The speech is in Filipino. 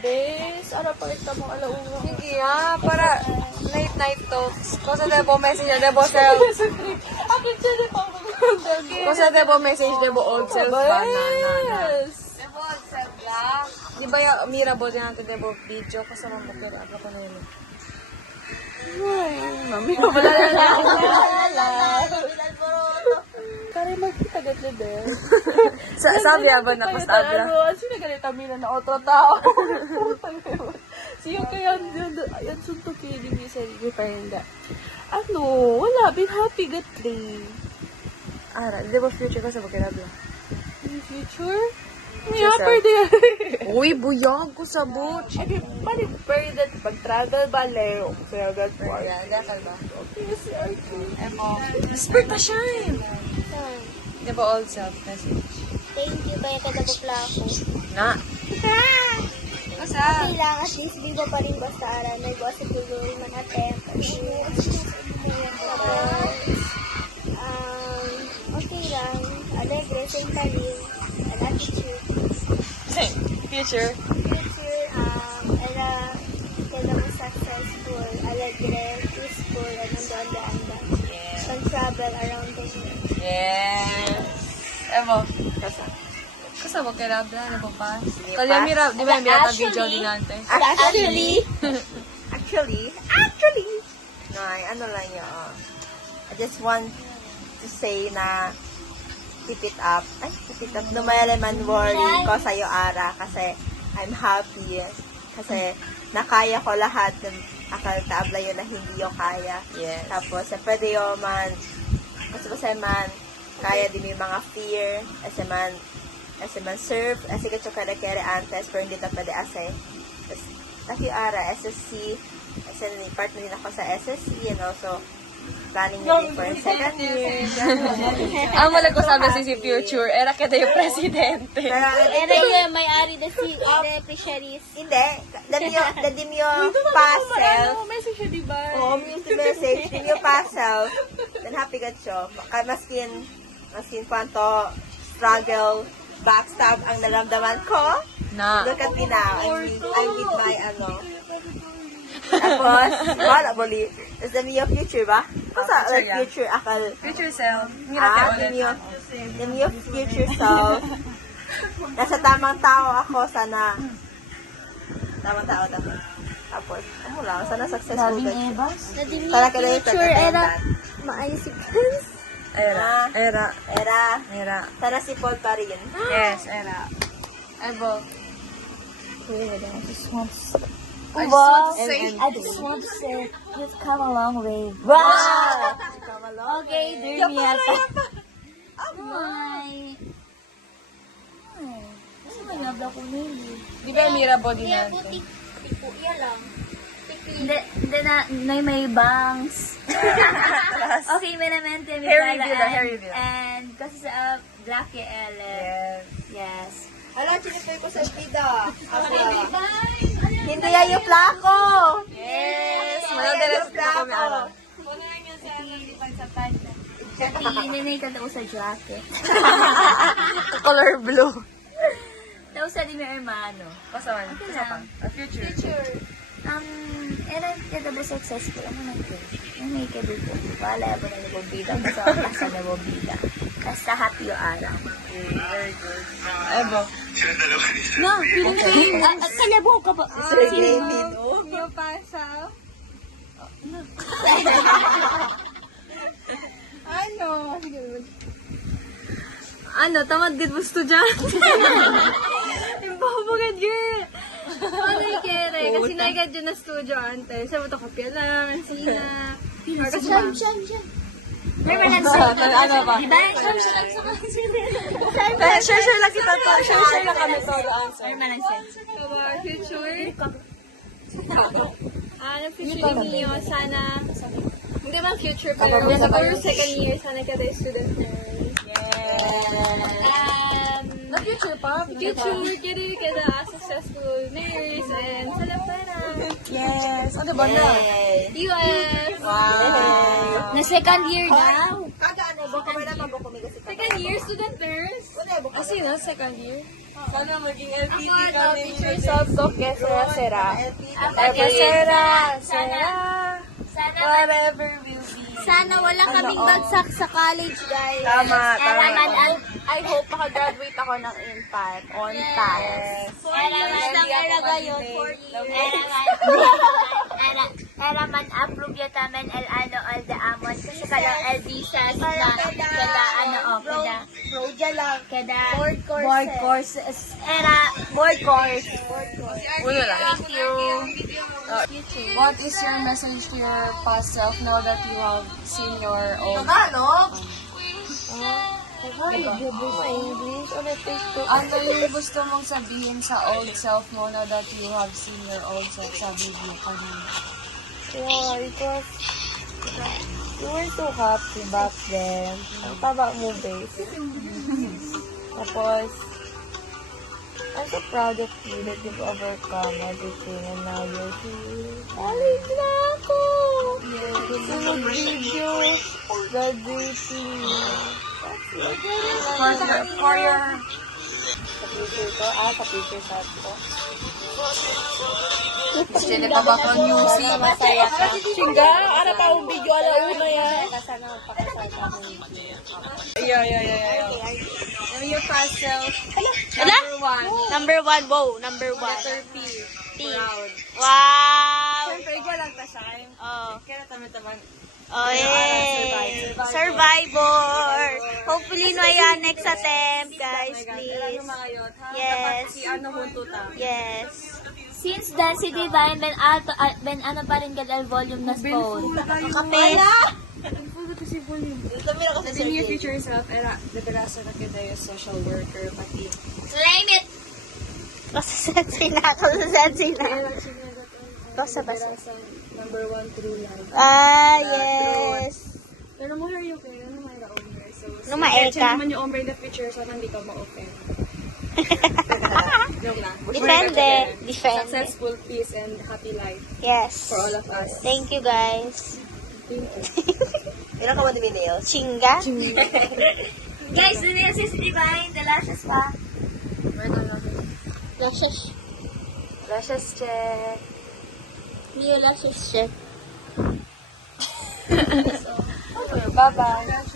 bes. Ara pa kita mo alauna. Sige ha, para night night talks. Kung sa debo message na debo self. Akin siya na pa. Kung sa debo message debo old self ba na na na. Yes. Debo old self lang. Di ba yung mira bo din natin debo video kasama mo pero abla ko na yun. Ay, mami. Wala na Wala. Kare magkita gatli din. Sa sabi ba na post abla. Ano, sino galit kami na na otro tao. Siyo kaya yan, yan sunto kayo din yung sarili pa rin da. Ano, wala, been happy gatli. Ara, debo future ko sa bakit abla. In future? May upper din. Uy, buyag ko sa butch. Ay, balik pwede that pag-travel ba, Leo? Kaya agad po. dakal ba? Yes, okay. Emo. Spirit pa shine. Debo old self message. Thank you kaya kada bukla ako. Na. Basta. Okay lang, at least di ba pa rin basta aral. May boss at tuloy, mga temp. Tapos, um, okay lang. Alegre, same pa rin. An attitude. Future. Future, um, era, kada mo successful. Alegre, peaceful, and ando-anda-anda. Yeah. Can travel around the world. Yes. Evo. Kasa. Kasa mo kaya labla na po pa. Kaya mira, di ba ta Actually- video din natin. Actually, Actually, actually, no, ay, ano lang yun, oh. I just want to say na keep it up. Ay, keep it up. No man worry ko sa'yo, Ara, kasi I'm happy. Kasi nakaya ko lahat ng akal tabla yun na hindi yo kaya. Yes. Tapos, sa pwede yo man, kasi kasi man, kaya din yung mga fear, kasi man, kasi man serve, kasi ka kada kere antes, pero hindi ta pwede ase. Tapos, Taki Ara, SSC, kasi partner din ako sa SSC, and also, planning na din for second year. Ang wala ko sabi si si Future, era kita yung presidente. Pero, era yung may-ari na si the fisheries. hindi, dami yung, dami yung parcel, Ano, message siya, di ba? Oo, music message, dami yung parcel, then happy ka siya. Kaya maskin, maskin kwanto, struggle, backstab ang naramdaman ko, Na. Look at me now. I'm with, I'm with my, ano. Tapos, wala, boli. Tapos, dami yung future ba? Ah, future, like, yeah. future, akal. Future self. Mira Ah, tayo dami yung, dami yung future self. Nasa tamang tao ako, sana, tamang tao dapat. Tapos, ano lang, sana successful siya. Na di Sana ka rin future era. Maayos si Prince. Era. Era. Era, Era. sana si Paul pa rin. Yes, era. Evo. I just want to I just want to say. I just want to say you've come a long way. Wow! Okay, me at Hi. Hi. Kasi manabla ko na yun. Di ba mira body Kaya putik. Tipo, yan lang. Hindi, hindi na, na may bangs. okay, may Hair pala, reveal na, and- hair reveal. And, kasi sa Black Ellen. Yes. Yes. Hala, chinipoy ko sa vida. Hindi yan yung plako! Yes. Hindi Wala yan din yung sa kami alam. Tinay ka daw sa jacket. Color blue. Daw sa di may hermano. Pasawan. Lang. A future. Um, era ka daw successful. Ano na ko? Yung may kadugo. Wala ba na nabobida? Kasi ako sa nabobida. Kasi happy yung araw. Very good. Evo. No, feeling ko yung... Kalabo ka ba? Segregated. Yung pasa. ano? Ano? Tamad din mo estudyante. Yung babagad girl. Ano yung kere? Kasi naigad yun na estudyante. Sabi to, kapya lang, sina. Kasi Siyam, siyam, siyam. May manansin. Ano ba? Diba? Lang sa Kaya share share lang kita to. Share share lang kami to. May manansin. Our future. Ah, na future niyo, sana, hindi man future, pero sa first second year, sana ka tayo student nurse. Um, na future pa? Future, kaya kada successful nurse, and sana para. Yes. Ano ba na? US. Wow. Na second year daw. Kada ano, bako ba naman bako may kasi Second year, student bako. Kasi na, second year. Sana maging LPT Ako, ka no, din. picture Santo que sera sera. Ako sera, Sana, sera. sana, Whatever will be. Sana wala kaming bagsak sa college, guys. Tama, tama. ang I hope makagraduate ako ng in time, on time. Era man ang era gayon. Era man. Era, era man approve yun tamen el ano all the amon. Kasi kalau el visas na kada ano o kada Proja lang. kada Board course. board courses. Era board course. Wala lang. Thank you. What is your message to your past self now that you have seen your old Tagalog? English on a Facebook. Ano yung gusto mong sabihin sa old self mo now that you have seen your old self sa video kanina? Yeah, it was... You were so happy back then. Ang taba mo, babe. Tapos, I'm so proud of you that you've overcome everything and now you're here. Alis na ako! Sunod video, graduating. For your, ko, ah, sa ko. pa ba? Masaya ano video, una yan. Sana magpakasal ka yeah. Your past self, number one, Number one, wow, number one. letter P. P. Wow! Siyempre, ikaw lang ta siya. Oh. Kaya taman-taman. Oh, yay! Survivor! Hopefully, no yan next attempt, guys, please. Yes. Ano. Yes. Since then, si Divine, ben, ato, ah, ben ano pa rin gadal volume na phone. Kape. Na circle. future self, era, nabirasa na kita yung social worker, pati. Claim it! Kasaset sila, kasaset sila. Basta basta. Number one true love. Ah, yes. Pero mo hair yung kaya, ano may hair. So, Nung maeka. Change naman yung ombre in the picture so hindi ka ma-open. Joke lang. Depende. Depende. Successful, peace, and happy life Yes. for all of us. Thank you, guys. Ilan ka ba ni nails? Chinga? guys, dun yan si Divine. The lashes pa. Lashes. Lashes check. New lashes check. Bye-bye.